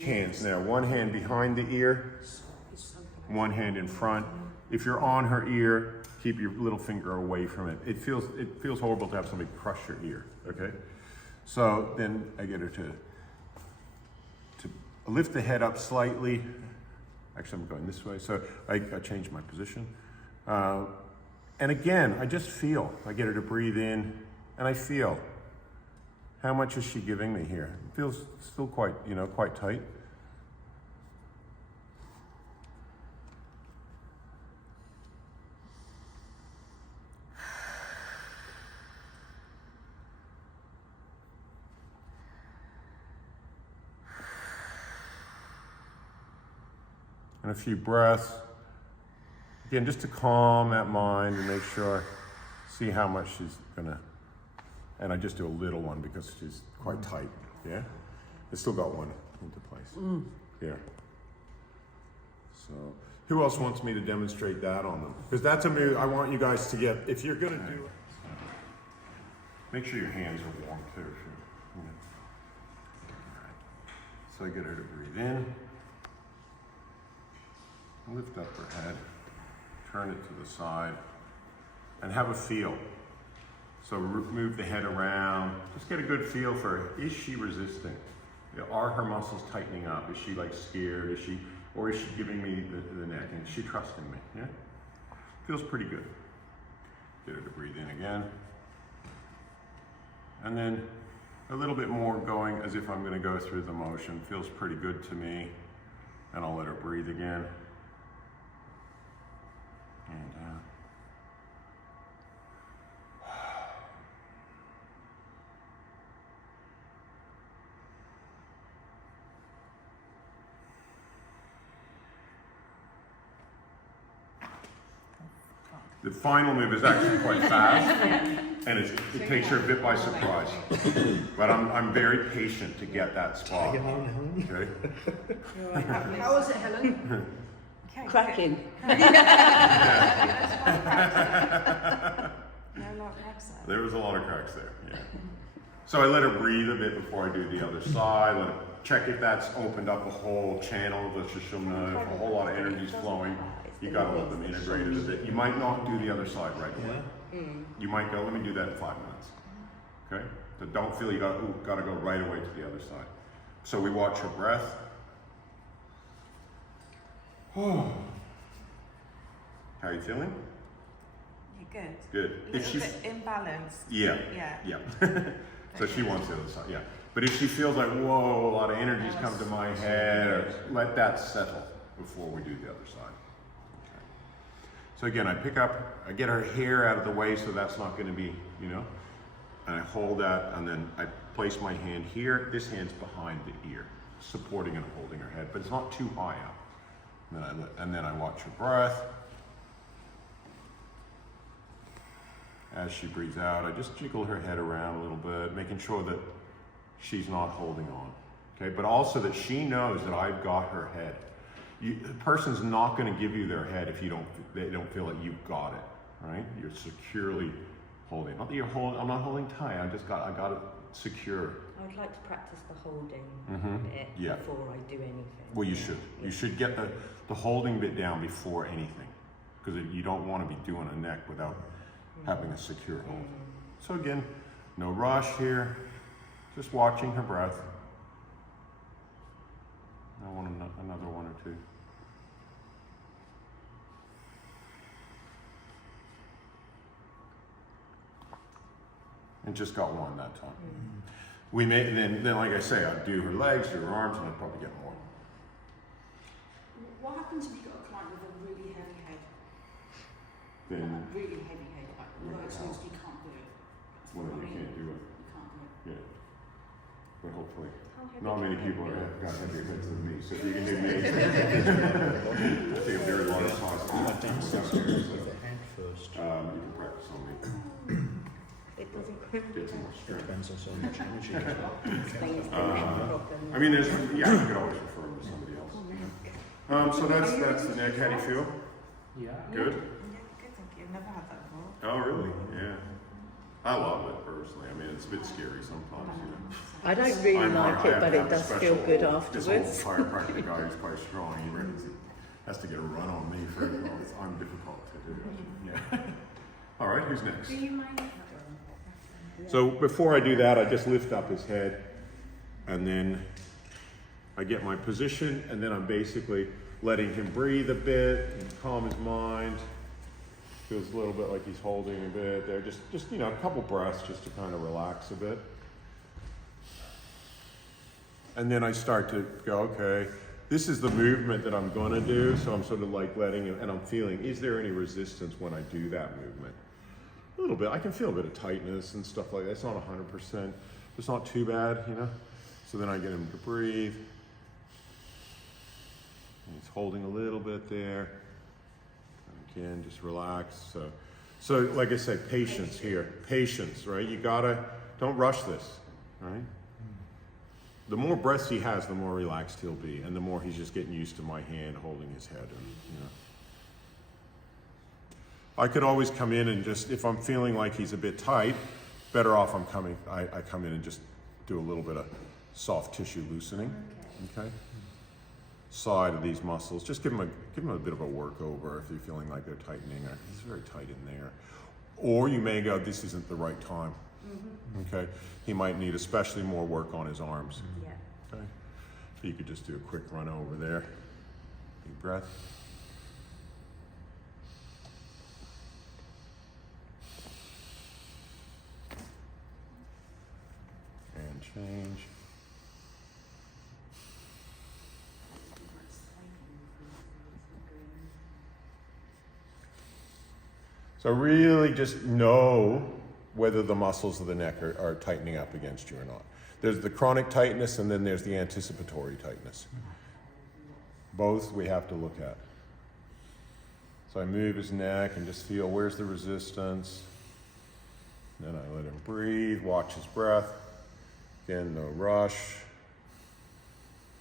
Hands now, one hand behind the ear, one hand in front. If you're on her ear, keep your little finger away from it. It feels horrible to have somebody crush your ear, okay? So then I get her to lift the head up slightly. Actually, I'm going this way, so I change my position. And again, I just feel. I get her to breathe in, and I feel. How much is she giving me here? It feels still quite, quite tight. And a few breaths. Again, just to calm that mind and make sure, see how much she's gonna. And I just do a little one because she's quite tight, yeah? I still got one into place, here. So, who else wants me to demonstrate that on them? Because that's a move I want you guys to get, if you're gonna do it. Make sure your hands are warm too. Sure. Yeah. So I get her to breathe in, lift up her head, turn it to the side, and have a feel. So move the head around, just get a good feel for, is she resisting? Are her muscles tightening up? Is she like scared? Or is she giving me the neck? And is she trusting me? Yeah? Feels pretty good. Get her to breathe in again. And then a little bit more going as if I'm gonna go through the motion. Feels pretty good to me. And I'll let her breathe again. And the final move is actually quite fast, and it takes her a bit by surprise. But I'm very patient to get that spot. Okay. How was it, Helen? Cracking. There was a lot of cracks there, yeah. So I let her breathe a bit before I do the other side. Let her check if that's opened up a whole channel, just she'll know if a whole lot of energy is flowing. You gotta let them integrate it a bit. You might not do the other side right away. You might go, let me do that in 5 minutes. Okay? So don't feel you gotta go right away to the other side. So we watch her breath. How are you feeling? You're good. Good. A little bit imbalanced. Yeah. So she wants the other side, yeah. But if she feels like, whoa, a lot of energy's come to my head, let that settle before we do the other side. Okay. So again, I get her hair out of the way so that's not gonna be, and I hold that and then I place my hand here. This hand's behind the ear, supporting and holding her head, but it's not too high up. And then I watch her breath. As she breathes out, I just jiggle her head around a little bit, making sure that she's not holding on, okay? But also that she knows that I've got her head. The person's not gonna give you their head if they don't feel like you've got it, right? You're securely holding. Not that you're holding, I'm not holding tight, I got it secure. I would like to practice the holding bit before I do anything. Well, you should. Yeah. You should get the holding bit down before anything, because you don't want to be doing a neck without having a secure hold. So again, no rush here, just watching her breath. I want another one or two. And just got one that time. We may, then like I say, I'd do her legs, do her arms, and I'd probably get more. What happens if you've got a client with a really heavy head? Then Really heavy head, like works means you can't do it. Well, you can't do it. You can't do it. Yeah. But hopefully, not many people have got heavier heads than me, so if you can do me, I think a very large size. You can practice on me. It doesn't Get some more strength. Depends on so much energy. explain the neck problem. I mean, you could always refer them to somebody else. So that's the neck. How do you feel? Yeah. Good? Yeah, good, thank you. I've never had that before. Oh, really? Yeah. I love it personally. I mean, it's a bit scary sometimes, you know. I don't really I like it, have but to have it a does special feel good This afterwards. old chiropractic guy who's quite strong. He reckons he has to get a run on me for it. Well, I'm difficult to do. Yeah. All right, who's next? Do you mind? So before I do that, I just lift up his head, and then I get my position, and then I'm basically letting him breathe a bit and calm his mind. Feels a little bit like he's holding a bit there. Just you know, a couple breaths just to kind of relax a bit. And then I start to go, okay, this is the movement that I'm gonna do, so I'm sort of like letting him, and I'm feeling, is there any resistance when I do that movement? A little bit. I can feel a bit of tightness and stuff like that. It's not 100%. It's not too bad, you know? So then I get him to breathe. And he's holding a little bit there. Again, just relax. So like I said, patience here. Patience, right? You gotta, don't rush this, right? The more breaths he has, the more relaxed he'll be, and the more he's just getting used to my hand holding his head, and you know. I could always come in and just, if I'm feeling like he's a bit tight, better off I come in and just do a little bit of soft tissue loosening, okay? Side of these muscles, just give him a bit of a workover if you're feeling like they're tightening, or he's very tight in there. Or you may go, this isn't the right time, okay? He might need especially more work on his arms, Yeah. okay? So you could just do a quick run over there. Deep breath. And change. So really just know whether the muscles of the neck are tightening up against you or not. There's the chronic tightness, and then there's the anticipatory tightness. Both we have to look at. So I move his neck and just feel where's the resistance. Then I let him breathe, watch his breath. Again, no rush.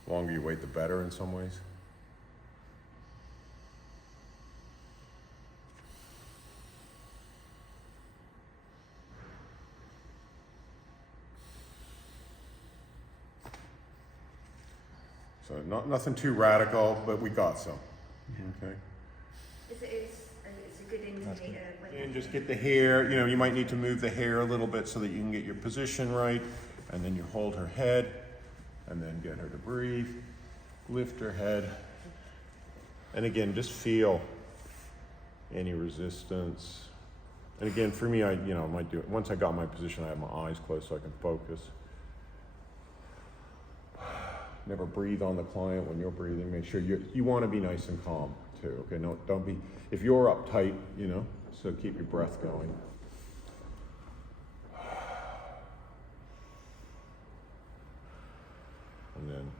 The longer you wait, the better in some ways. So nothing too radical, but we got some. Okay. It's a good indicator. And just get the hair, you know, you might need to move the hair a little bit so that you can get your position right. And then you hold her head, and then get her to breathe. Lift her head. And again, just feel any resistance. And again, for me, I might do it. Once I got my position, I have my eyes closed so I can focus. Never breathe on the client when you're breathing. Make sure you want to be nice and calm too. Okay, no, don't be. If you're uptight, you know, so keep your breath going. And then.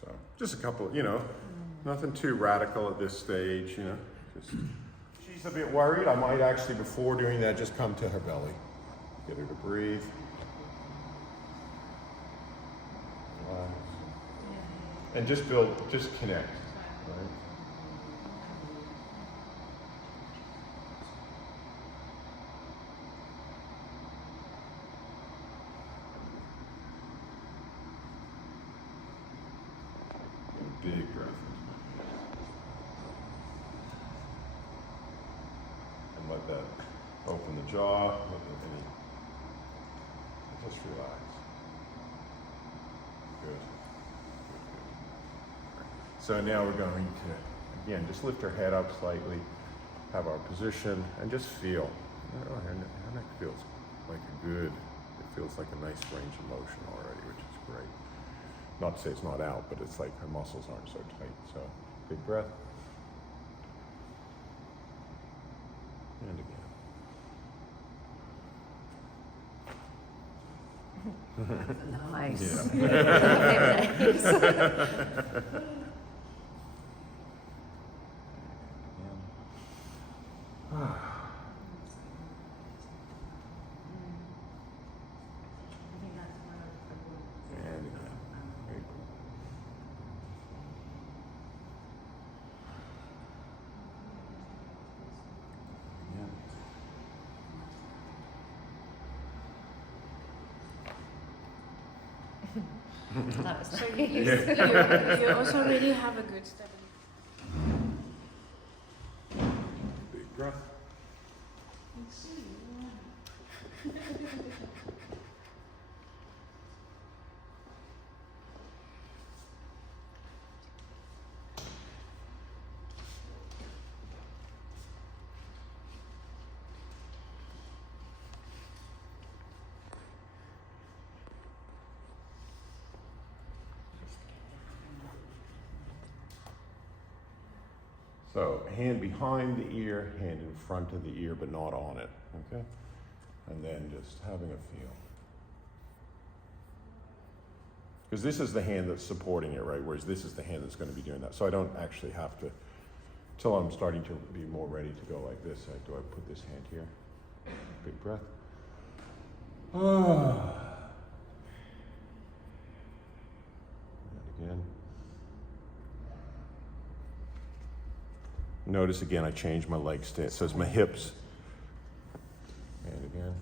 So just a couple, you know, nothing too radical at this stage, you know. Just, she's a bit worried. I might actually, before doing that, just come to her belly. Get her to breathe. Relax. And just connect, right? Big breath. And let that open the jaw, just relax. Good. So now we're going to, again, just lift her head up slightly, have our position, and just feel. Oh, her neck feels like it feels like a nice range of motion already, which is great. Not to say it's not out, but it's like her muscles aren't so tight. So big breath. Nice. And again. Very cool. Yeah. That was So nice. you also really have a good stability. Big breath. So hand behind the ear, hand in front of the ear, but not on it, okay? And then just having a feel. Because this is the hand that's supporting it, right? Whereas this is the hand that's going to be doing that. So I don't actually have to, till I'm starting to be more ready to go like this, do I put this hand here? Big breath. And again. Notice again, I changed my leg stance. So it's my hips. And again.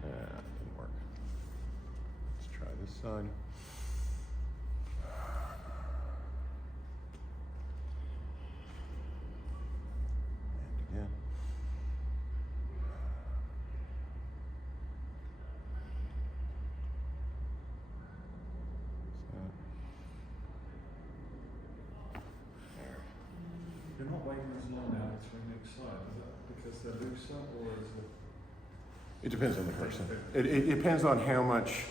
Didn't work. Let's try this side. And again. You're not waiting as long now for the next slide, is that because they're looser or is it? It depends on the person. It depends on how much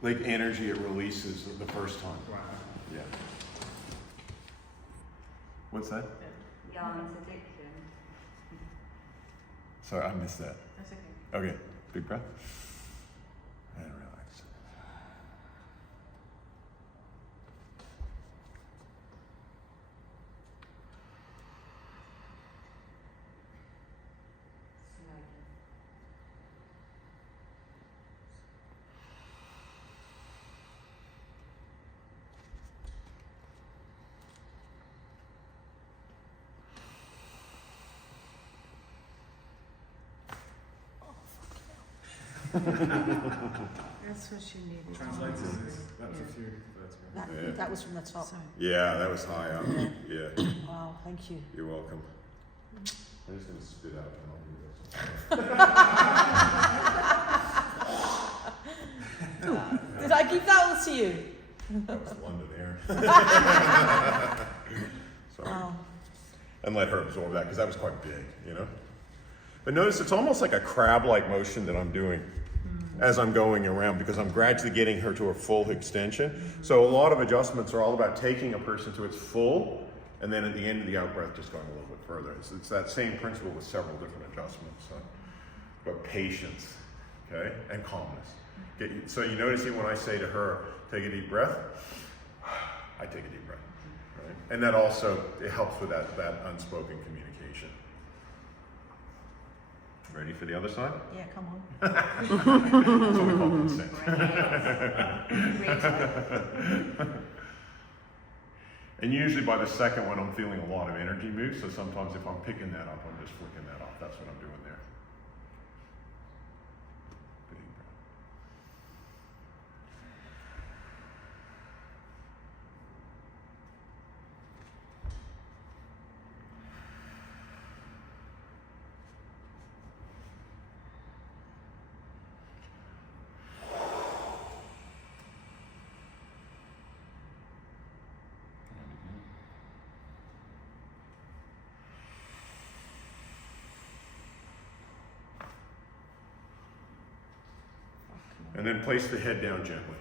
like energy it releases the first time. Right. Yeah. What's that? Yarn's addiction. Sorry, I missed that. That's okay. Okay, big breath. And relax. That's what you needed. Translated is, that's a few vertebrae. That, Yeah. that was from the top. Yeah, that was high up. Yeah, Wow, thank you. you're welcome. I'm just going to spit out and I'll do this. Did I give that all to you? That was London Air. Sorry. Wow. And let her absorb that because that was quite big, you know? But notice it's almost like a crab-like motion that I'm doing as I'm going around because I'm gradually getting her to her full extension. So a lot of adjustments are all about taking a person to its full and then at the end of the out-breath just going a little bit further. It's that same principle with several different adjustments. So. But patience, okay, and calmness. So you notice when I say to her, take a deep breath, I take a deep breath, right? And that also, it helps with that unspoken communication. Ready for the other side? Yeah, come on. That's what we call consent. And usually by the second one, I'm feeling a lot of energy move. So sometimes if I'm picking that up, I'm just flicking that off. That's what I'm doing there. Big breath. And then place the head down gently.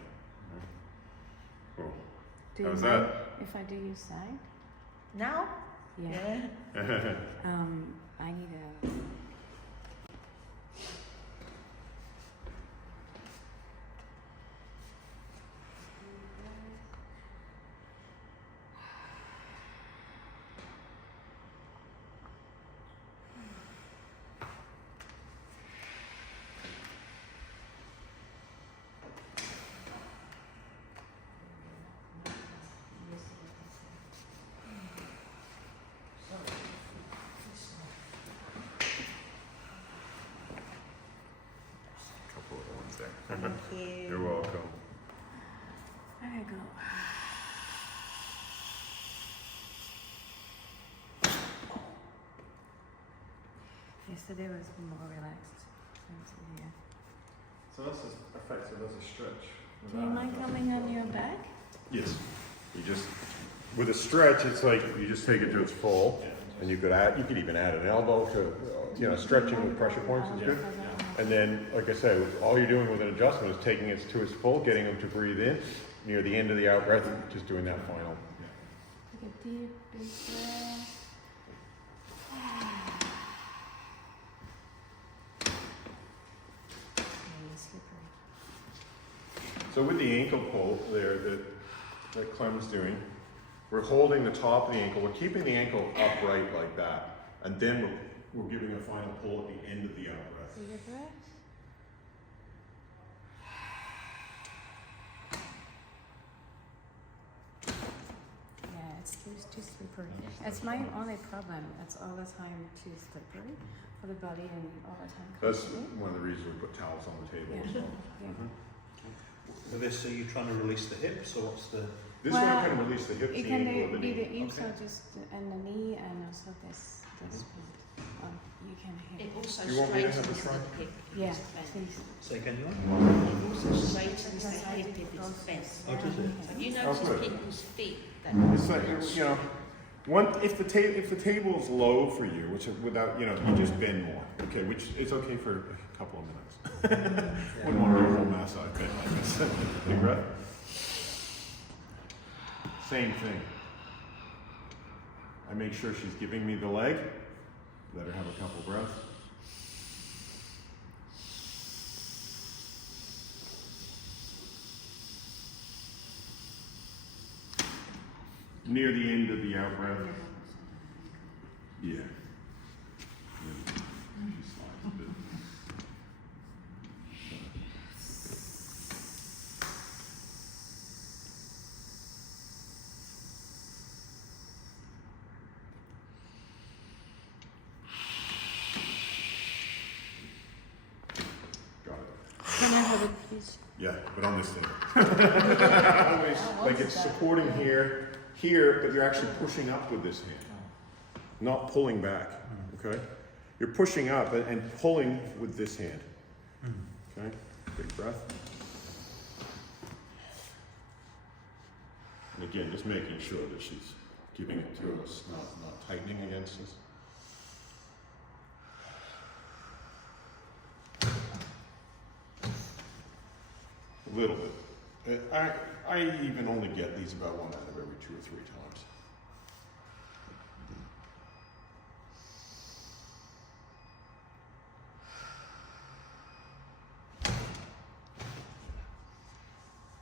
Cool. How's that? If I do your side? Now? Yeah. Yeah. I need a there. Thank you. You're welcome. There you go. Yesterday was more relaxed. Yeah. So that's as effective as a stretch. Do you mind coming on your back? Yes. You just, with a stretch, it's like you just take it to its full, and you could even add an elbow to, stretching with pressure points is good. And then, like I said, all you're doing with an adjustment is taking it to its full, getting them to breathe in, near the end of the out breath, just doing that final. Take a deep, big breath. So with the ankle pull there that Clem's doing, we're holding the top of the ankle, we're keeping the ankle upright like that, and then we're giving a final pull at the end of the out breath. Take a breath. Yeah, it's too slippery. It's my only problem. It's all the time too slippery for the body and all the time. That's constantly. one of the reasons we put towels on the table as Yeah. well. Yeah. For this, are you trying to release the hips, or what's the? This Well, one can release the hips, It the can ankle, or the be the knee. hips or just and the knee and also this part. You can It hit. also You want me to have straightens a try? the hip. Yeah, if it's bent. please. Say again, you It also straightens the hip if it's bent. Oh, does it? Have you Oh, noticed good. people's feet that It's like, if the table's low for you, which without, you just bend more, okay, which is okay for a couple of minutes. Wouldn't want to do a whole massage bend like this. Big breath. Same thing. I make sure she's giving me the leg. Let her have a couple breaths. Near the end of the out breath. Yeah. She slides a bit. Got it. Can I have it, please? Yeah, but on this thing. Like it's supporting here, but you're actually pushing up with this hand, not pulling back, okay? You're pushing up and pulling with this hand, okay? Big breath. And again, just making sure that she's giving it to us, not tightening against us. A little bit. I even only get these about one out of every 2 or 3 times.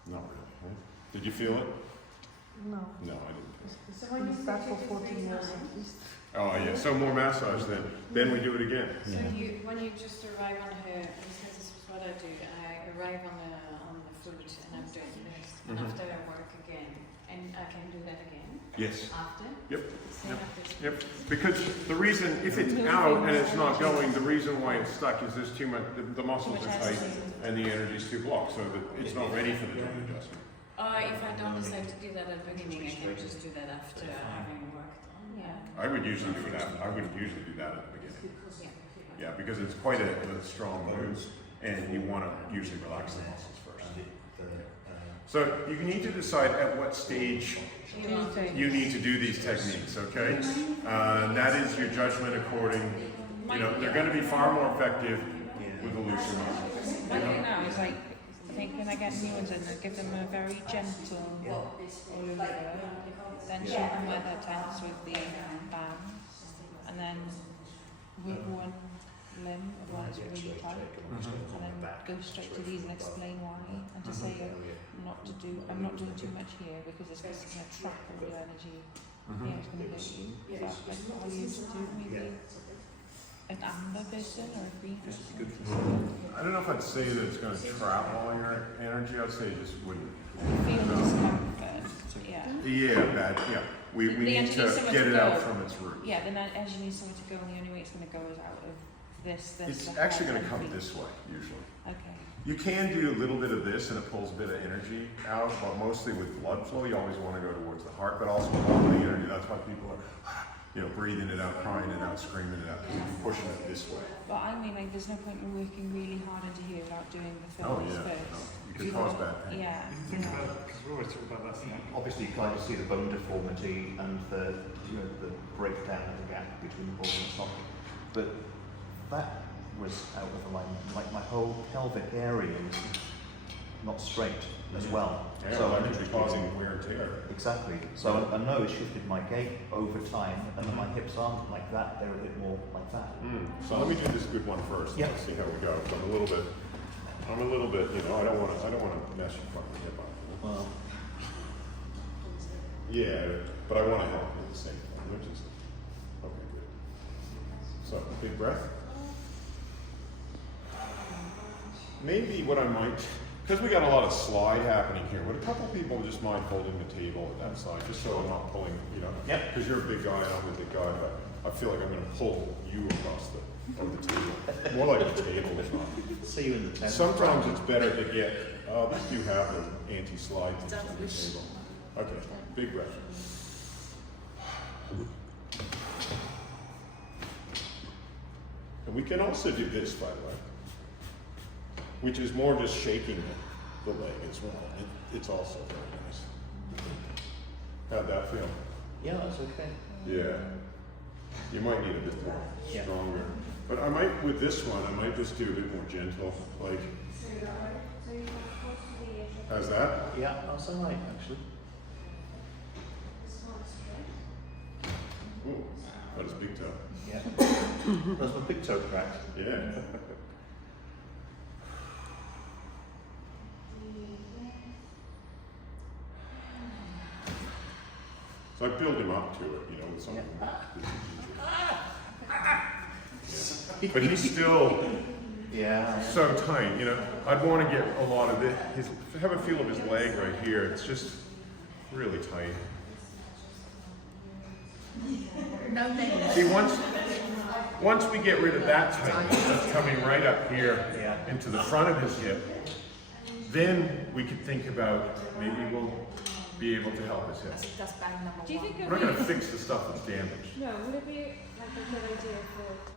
Not really, right? Did you feel it? No. No, I didn't. It's when you start for 14 years at least. Oh yeah, so more massage then. Then we do it again. So when you just arrive on her, this is what I do. I arrive on the foot and I'm doing this, and after I work again, and I can do that again. Yes. After. Yep. Same Yep. after. Yep. Because the reason, if it's out and it's not going, the reason why it's stuck is there's too much. The muscles are tight and the energy's too blocked, so that it's not ready for the joint adjustment. If I don't decide to do that at the beginning, I can just do that after having worked on. Yeah. I would usually do it after. I wouldn't usually do that at the beginning. Yeah, because it's quite a strong move, and you want to usually relax the muscles first. So you need to decide at what stage you need to do these techniques, okay? That is your judgment according, they're going to be far more effective with the looser muscles. One thing now is like, I think when I get new ones in, I give them a very gentle all over, then show them where they're tense with the bands, and then with one limb of one is really tight, and then go straight to these and explain why, and to say I'm not doing too much here because it's going to trap all your energy. Yeah, it's going to hurt you. Is that like all you used to do? Maybe an amber person or a green person? I don't know if I'd say that it's going to trap all your energy. I'd say it just wouldn't. Feel discomfort. Yeah. Yeah, bad. Yeah, we The need energy to somewhere get to it out go. from its root. Yeah, then as you need somewhere to go, and the only way it's going to go is out of this. It's the actually head going to and come feet. this way usually. Okay. You can do a little bit of this and it pulls a bit of energy out, but mostly with blood flow, you always want to go towards the heart, but also all the energy. That's why people are, breathing it out, crying it out, screaming it out, because you're pushing it this way. But I mean, like, there's no point in working really hard into here without doing the Oh films yeah, first. no, you could cause bad pain. Yeah. You can think about it, because we're always talking about that, you know, Obviously, you can either see the bone deformity and the breakdown of the gap between the ball and the socket. But that was out of alignment. Like my whole pelvic area was not straight as well. Yeah, So that I'm could be causing wear and tear. exactly. So I know it shifted my gait over time, and then my hips aren't like that; they're a bit more like that. So let me do this good one first. Yeah. Let's see how we go. I'm a little bit, I don't want to mess your fucking hip up. Well, Yeah, but I want to help you at the same time, which is okay. Good. So big breath. Maybe what I might, because we got a lot of slide happening here, would a couple people just mind holding the table at that side, just so I'm not pulling, Yep. because you're a big guy and I'm a big guy, but I feel like I'm going to pull you across the table. More like a table, if not. see you in the tent. Sometimes it's better to get, these do have the anti-slide things on the table. Okay, big breath. And we can also do this, by the way, which is more just shaking the leg as well. It's also very nice. How'd that feel? Yeah, that's okay. Yeah. You might need a bit more Yeah. stronger. But I might, with this one, I might just do a bit more gentle, like, how's that? Yeah, that's all right actually. Ooh, that is big toe. Yeah. That's my big toe cracked. Yeah. So I build him up to it, with something. Yeah. But he's still Yeah. so tight, I'd want to get a lot of it. Have a feel of his leg right here. It's just really tight. See, once we get rid of that tightness that's coming right up here Yeah. into the front of his hip, then we could think about maybe we'll be able to help his hip. Do you think We're not going to fix the stuff that's damaged. No, would it be like a good idea for